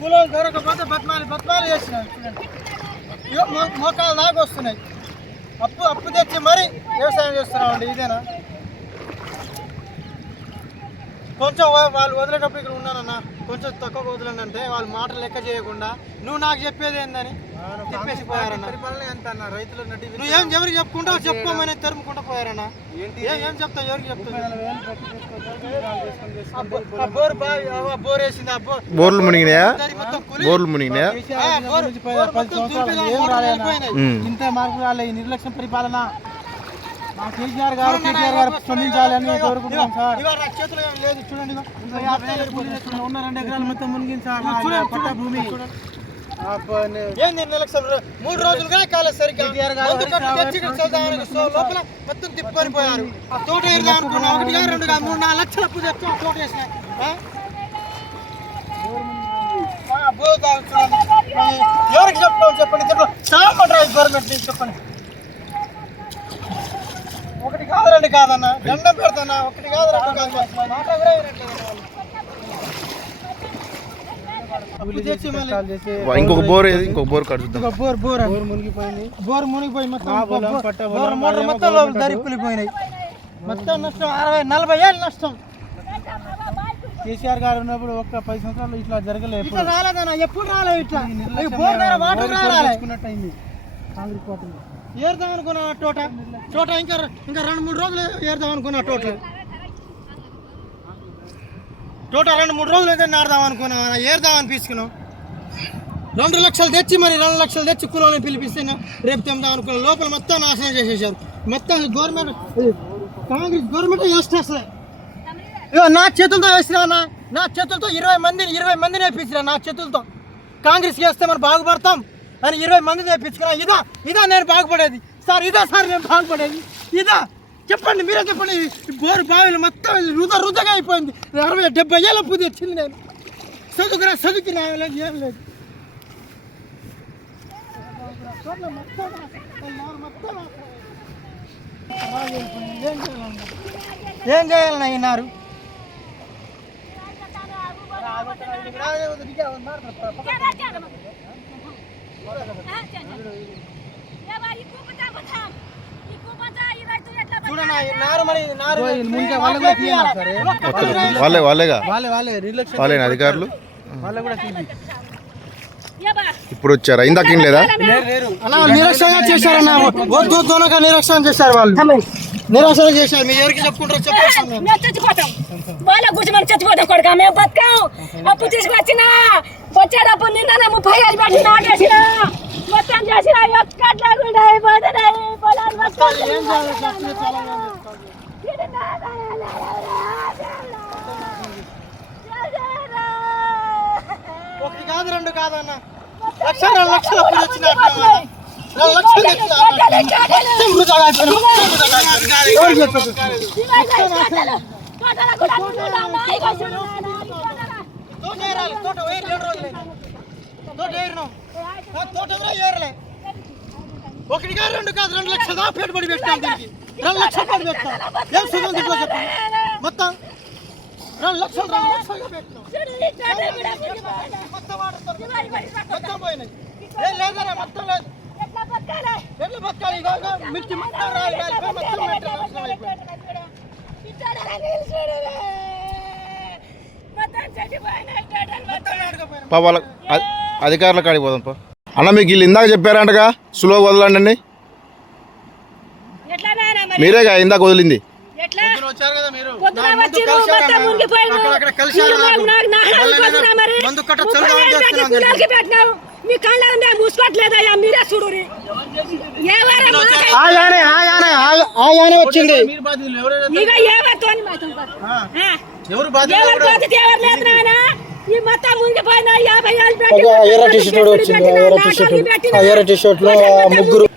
కూలోళ్ళు దొరకకపోతే బతమాలి చేసినారు. మోకాలు దాకా వస్తున్నాయి. అప్పు తెచ్చి మరి వ్యవసాయం చేస్తున్నామండి. ఇదేనా? కొంచెం వాళ్ళు వదిలేటప్పుడు ఇక్కడ ఉన్నానన్నా, కొంచెం తక్కువ వదలండి అంటే వాళ్ళు మాటలు లెక్క చేయకుండా నువ్వు నాకు చెప్పేది ఏందని చెప్పేసి పోయారన్న. పరిపాలన ఎంత అన్న? రైతులు నువ్వు ఎవరికి చెప్పుకుంటావు? చెప్పుకోమని తరుముకుంటా పోయారన్నా. ఏం చెప్తావు? ఎవరికి చెప్తావు? బోర్ వేసింది. బోర్లు మునిగినాయా? బోర్లు మునిగినాయా? ఇంత మార్పు రాలే. నిర్లక్ష్యం పరిపాలన. కేసీఆర్ గారు స్పందించాలని కోరుకుంటున్నాం సార్. లేదు చూడండి, ఉన్న 2 ఎకరాలు మొత్తం మునిగింది సార్. పట్ట భూమి ఏంది నిర్లక్ష్యం? 3 రోజులుగా కాలేదు సరిగ్గా. లోపల మొత్తం తిప్పుకొని పోయారు. ఆ తోట ఏరుదా అనుకున్నా. 1 2 3 4 లక్షల అప్పు తెచ్చి ఆ తోట వేసిన ఎవరికి చెప్తాం చెప్పండి. చామంటారు గవర్నమెంట్ నుంచి చెప్పండి. ఒకటి కాదు 2 కాదన్నా, దండం పెడతానా. ఒకటి కాదు 2 కాదు. ఇంకొక బోర్ ఏది? ఇంకొక బోర్ కడుతుంది. బోర్ మునిగిపోయింది. బోర్ మునిగిపోయి మొత్తం దరిపులిపోయినాయి. మొత్తం నష్టం 60-40 ఏళ్ళు నష్టం. కేసీఆర్ గారు ఉన్నప్పుడు ఒక్క 10 సంవత్సరాలు ఇట్లా జరగలేదు. ఇట్లా రాలేదన్నా, ఎప్పుడు రాలేదు. ఇట్లా వాటర్ రాలేకున్నట్టయింది. కాంగ్రెస్ పార్టీ ఏరుదాం అనుకున్నా చోట ఇంకా 2-3 రోజులు ఏరుదాం అనుకున్నా. తోట 2-3 రోజులు అయితే నాడదాం అనుకున్నా. ఏరుదాం అనిపించుకున్నాం. 2 లక్షలు తెచ్చి మరి 2 లక్షలు తెచ్చి కులాలను పిలిపిస్తున్నా రేపు తెందాం అనుకున్నా. లోపల మొత్తం నాశనం చేసేసారు. మొత్తం గవర్నమెంట్, కాంగ్రెస్ గవర్నమెంట్ వేస్తే ఇగో నా చేతులతో వేసినా. నా చేతులతో 20 మందిని వేయించినా. నా చేతులతో కాంగ్రెస్ వేస్తే మనం బాగుపడతాం అని 20 మంది తెప్పించుకున్నా. ఇదా నేను బాగుపడేది సార్? ఇదా సార్ నేను బాగుపడేది? ఇదా? చెప్పండి, మీరే చెప్పండి. బోరు బావిలు మొత్తం రుద్దగా అయిపోయింది. 60-70 ఏళ్ళ పూజ వచ్చింది. నేను చదువుకి రావాలని ఏం లేదు. ఏం చేయాలన్నా అయినారు? వాళ్ళేనా అధికారులు? ఇప్పుడు వచ్చారా? ఇందాక ఏం లేదా? నిరక్షణ చేశారన్న. నిరక్షణ చేశారు వాళ్ళు. నిరాశ చేశారు. మీరు ఎవరికి చెప్పుకుంటారో చచ్చిపోతాం. వాళ్ళ గురించి మనం చచ్చిపోతాం. కొడుక మేము బతకాం. అప్పు తీసుకొచ్చిన వచ్చేటప్పు నిన్న 30 ఏళ్ళు పెట్టి నాటేసిన మొత్తం చేసిన ఎక్కట్లేకుండా అయిపోతున్నాయి. ఒకటి కాదు 2 కాదన్న, 2 లక్షల అప్పు తెచ్చినట్టు. 2 లక్షలు తెచ్చిన ఒకటి కాదు 2 కాదు 2 లక్షల దాకా పెట్టుబడి పెట్టాం. దీనికి 2 లక్షల రూపాయలు పెట్టాం. ఏం సుఖం దీంట్లో చెప్పండి. మొత్తం 2 లక్షలు పెట్టాం. మొత్తం పోయినాయి. ఏం లేదన్నా, మొత్తం లేదు. ఎట్లా బతకాలి? మిర్చి మొత్తం రాలిపోయి మొత్తం వాళ్ళ అధికారుల కాడికి పోదాం పా. అన్న మీకు వీళ్ళు ఇందాక చెప్పారంటగా సులువుగా వదలండి. మీరేగా ఇందాక వదిలింది. వచ్చింది. ఎర్ర టీ షర్ట్ వచ్చింది. ఎర్ర టీ షర్ట్ లో 3